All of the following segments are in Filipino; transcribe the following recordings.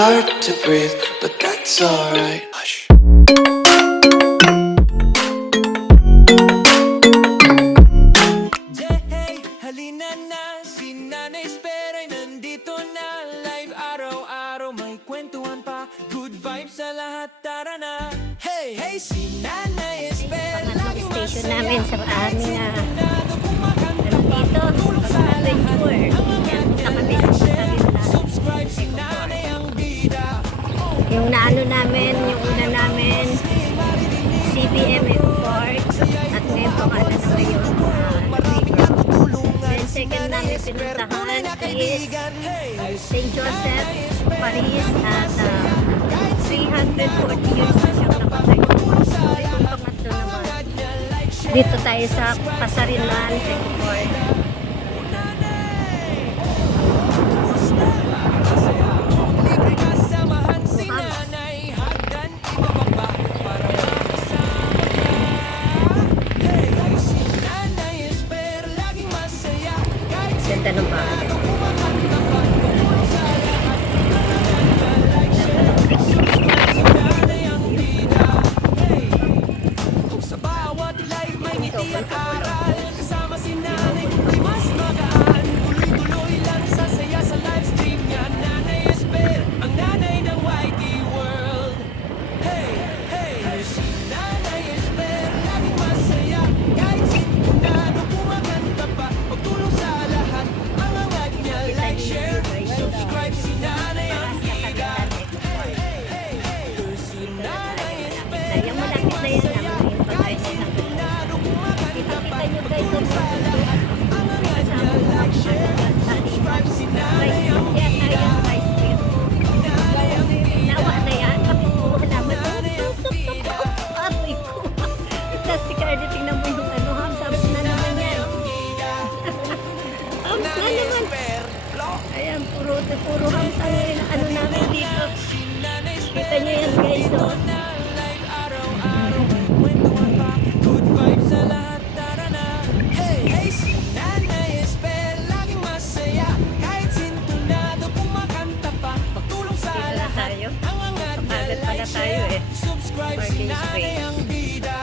hard to breathe, but that's alright. Hush. Hey, halina na, si Nanay Esper ay nandito na. Live araw-araw, may kwentuhan pa. Good vibes sa lahat, tara na. Hey, hey, si Nanay Esper. Pangatlong station namin sa aming dito sa adventure. Kaya punta kami sa Subscribe si Nanay ang bida. yung naano namin, yung una namin CBM Eco Park at ngayon pangalan na ngayon then second namin pinuntahan is St. Joseph Paris at 340 years na siyang nakatayo. Itong pangatlo naman dito tayo sa Pasarilan Eco Park. Libre kasamahan si Nanay. Hagdan ibababa para makasama ka. Hey, hey, si Nanay Esper. Laging masaya kahit Ganda ng bahay. sa bawat live may ngiti at aral. Kasama si Nanay, di mas magaan. Tuloy-tuloy lang sa saya sa live stream niya. Nanay Esper, ang nanay ng YT World. Hey, hey, si Nanay Esper, laging masaya. Kahit sintunado, kumakanta pa. Pagtulong sa lahat, ang angat niya. Like, share, subscribe si Nanay ang gida. Hey, hey, hey, hey, si Nanay Esper. Yung malapit na yan ang yung pagkain na lang. Kita-kita nyo guys ang nawa na yan. Kapituhan naman. Apoy ko. Tapos si Cardi, tingnan mo yung ano, hams na naman yan. Hams na naman. Ayan, puro hams ang ano namin dito. Kita nyo yan guys, oh. Good vibes sa lahat, tara na. Hey, hey, si Nanay Esper, laging masaya. Kahit sintunado, kumakanta pa. Pagtulong sa Dito na lahat, tayo. ang angat niya. Kapagod pala Like, tayo share, eh. subscribe si Parking Nanay space. ang bida.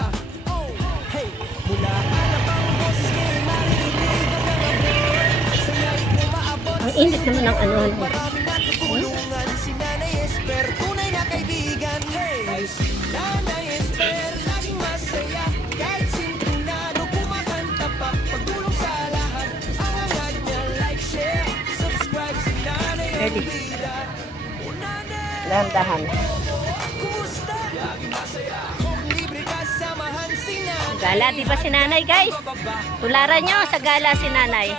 Oh, hey, mula alapang boses kay maririnig ang mga bird. Saya'y umaabot Ang init naman ng ano. Marami natutulungan si Nanay Esper, tunay na kaibigan. Hey, si Nanay Esper, laging masaya. Kahit sintunado, kumakanta pa. Pagtulong sa lahat, ang angat niya. Like, share, subscribe si Nanay ang Ready? bida. O Nanay, Dahan-dahan. kumusta? Laging masaya. Kung libre kasamahan si Nanay. Gala, di ba si nanay guys? Tularan nyo sa gala si nanay.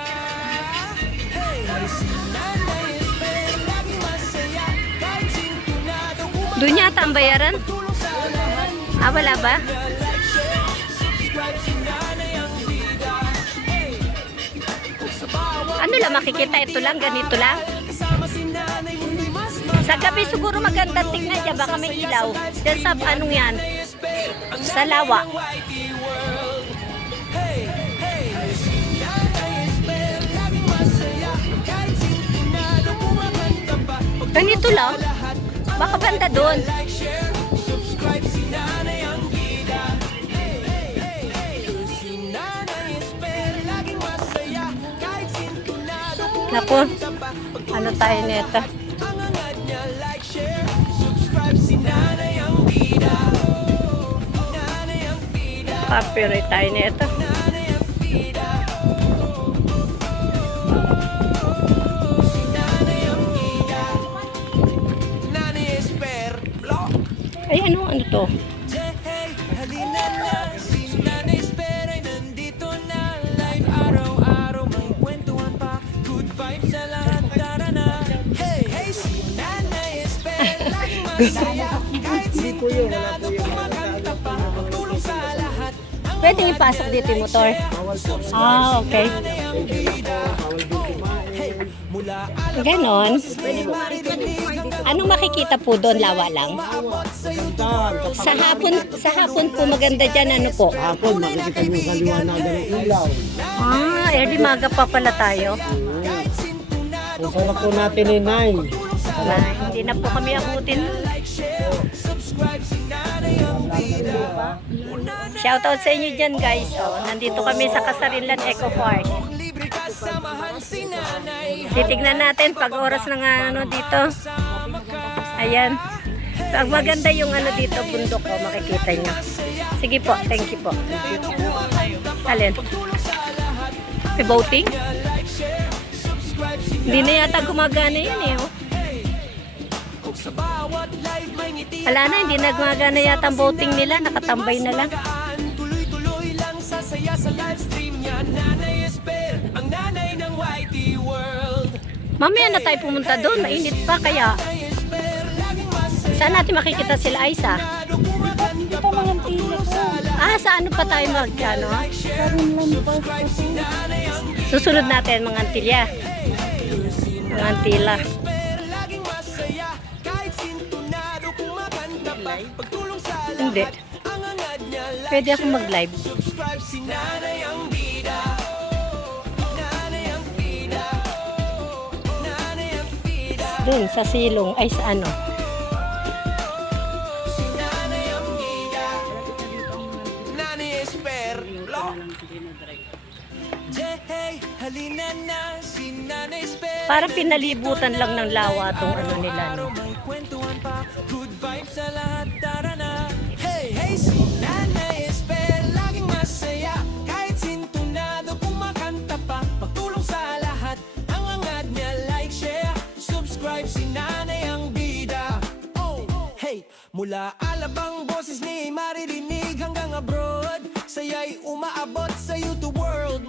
Hey, si Nanay Esper, laging masaya. Kahit sintunado, kumakanta. Doon yata ang bayaran? Tulong sa lahat. Ah, wala ba? Like, share, subscribe si Nanay ang bida. Hey, kung sa bawat Ano lang makikita? Ito lang, ganito lang. kasama si Nanay, hindi mas Sa gabi siguro maganda tingnan dyan. Baka may ilaw. Diyan sa anong yan? Sa lawa. YT World. Hey, hey, si Nanay Esper, laging masaya. Kahit sintunado, kumakanta pa. Ganito lang. Lahat, Baka banda doon. like, share, subscribe si Nanay ang bida. Hey, hey, hey, hey, si Nanay Esper, laging masaya. Kahit sintunado, Naku, kumakanta pa. ano tayo nito? Ang angat niya, like, share, subscribe si Nanay ang bida. Nanay ang bida. Copyright tayo nito. Nanay ang bida. Si Nanay ang bida. Nanay Esper, block. Ay, ano to? Hey, halina na. Si Nanay Esper ay nandito na. Live araw-araw, may kwentuhan pa. Good vibes sa lahat, tara na. Hey, hey, si Nanay Esper, laging masaya. Kahit sintunado, kumakanta pa. Pagtulong sa lahat. Ang Pwedeng ipasok dito yung motor. Ah, okay. Nanay ang bida. Hey, mula Ganon. Anong makikita po doon? Lawa lang? Sa hapon po maganda dyan. Ano po? Hapon, makikita nyo kaliwanagan ng ilaw. Ah, early maga pa pala tayo. Ang sarap po natin ni Nay. Hindi na po kami akutin. Shoutout sa inyo dyan guys. Oh, nandito kami sa Kasarinlan Eco Park. Libre kasamahan si nanay. Titignan natin pag oras ng ano dito. Ayan. Pag maganda yung ano dito, bundok ko, makikita nyo. Sige po, thank you po. Alin? May boating? Hindi na yata gumagana yun eh. Oh. Sa bawat live may ngiti. Wala na, hindi na gumagana yata ang boating nila. Nakatambay na lang. Tuloy-tuloy lang sasaya sa live stream niya. Nanay Esper, ang nanay ng YT World. Mamaya na tayo pumunta doon. Mainit pa kaya. Nanay Esper, laging masaya. Saan natin makikita sila Aisa? Dito mga tila ko. Sa ano pa tayo ano? Susunod natin mga antilya. Mga antila. Laging masaya. Kahit sintunado kumakanta pa. Pagtulong sa Hindi. ang angad niya. Pwede ako mag-live. Subscribe si nanay ang bida. Nanay ang bida. Nanay ang bida. Doon sa silong. Ay sa ano? Si nanay ang bida. Nanay Esper. Hey, halina na si nanay Esper. Parang pinalibutan lang ng lawa tong ano nila. No? May kwentuhan pa, good vibes sa lahat, tara na. Hey, hey, si Nanay Esper, laging masaya. Kahit sintunado, kumakanta pa. Pagtulong sa lahat, ang angad niya, like, share, subscribe, si Nanay ang bida. Oh, hey, mula alabang boses ni maririnig hanggang abroad. Saya'y umaabot sa YouTube world.